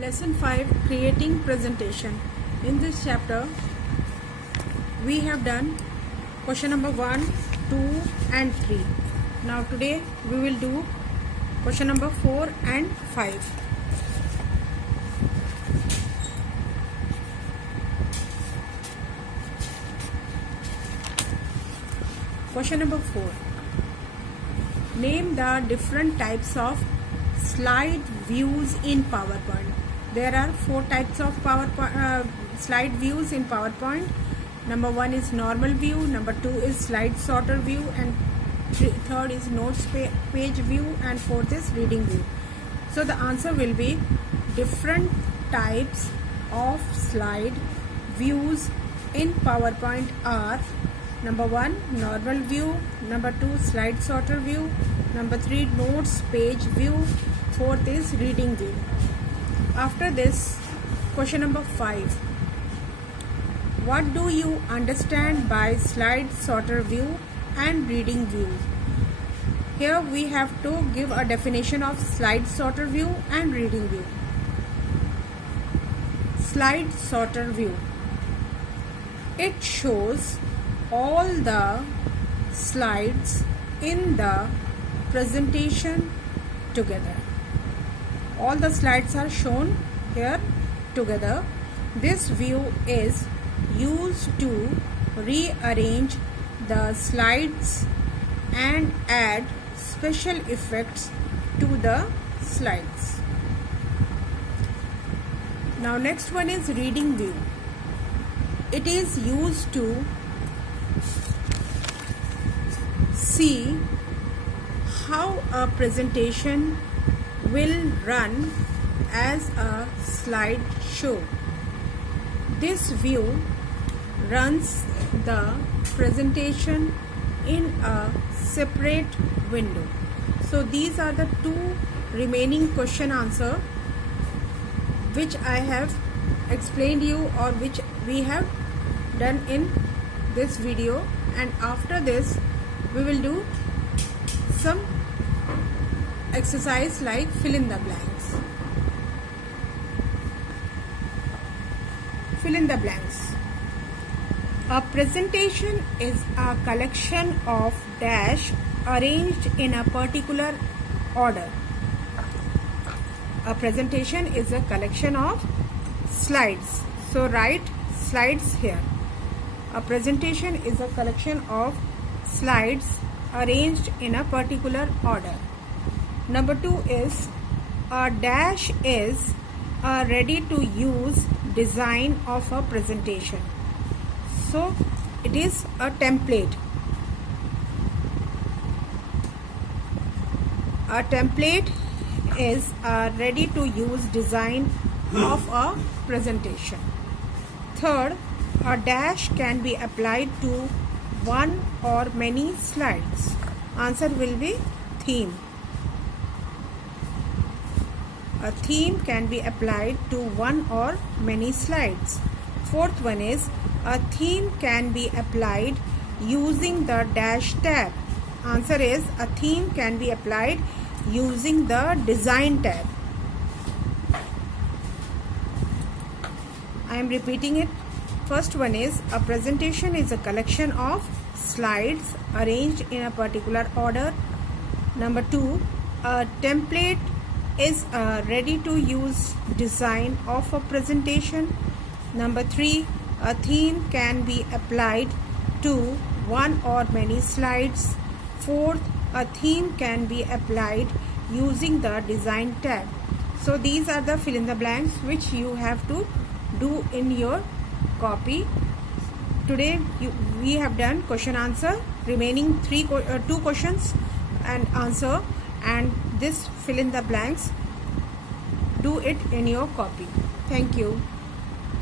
Lesson 5, Creating Presentation. In this chapter, we have done question number 1, 2 and 3. Now today we will do question number 4 and 5. Question number 4. Name the different types of slide views in PowerPoint. There are 4 types of slide views in PowerPoint. Number 1 is normal view, number 2 is slide sorter view, and third is notes page view, and fourth is reading view. So the answer will be different types of slide views in PowerPoint are number 1 normal view, number 2 slide sorter view, number 3 notes page view, fourth is reading view. After this, question number 5. What do you understand by slide sorter view and reading view? Here we have to give a definition of slide sorter view and reading view. Slide sorter view. It shows all the slides in the presentation together. All the slides are shown here together. This view is used to rearrange the slides and add special effects to the slides. Now next one is reading view. It is used to see how a presentation will run as a slide show. This view runs the presentation in a separate window. So these are the 2 remaining question answer which I have explained you, or which we have done in this video, and after this we will do some exercise like fill in the blanks. Fill in the blanks. A presentation is a collection of dash arranged in a particular order. A presentation is a collection of slides. So write slides here. A presentation is a collection of slides arranged in a particular order. Number 2 is a dash is a ready to use design of a presentation. So it is a template. A template is a ready to use design of a presentation. Third, a dash can be applied to one or many slides. Answer will be theme. A theme can be applied to one or many slides. Fourth one is a theme can be applied using the dash tab. Answer is a theme can be applied using the design tab. I am repeating it. First one is a presentation is a collection of slides arranged in a particular order. Number 2, a template is a ready to use design of a presentation. Number 3, a theme can be applied to one or many slides. Fourth, a theme can be applied using the design tab. So these are the fill in the blanks which you have to do in your copy. Today we have done question answer, remaining 2 questions and answer, and this fill in the blanks, do it in your copy. Thank you.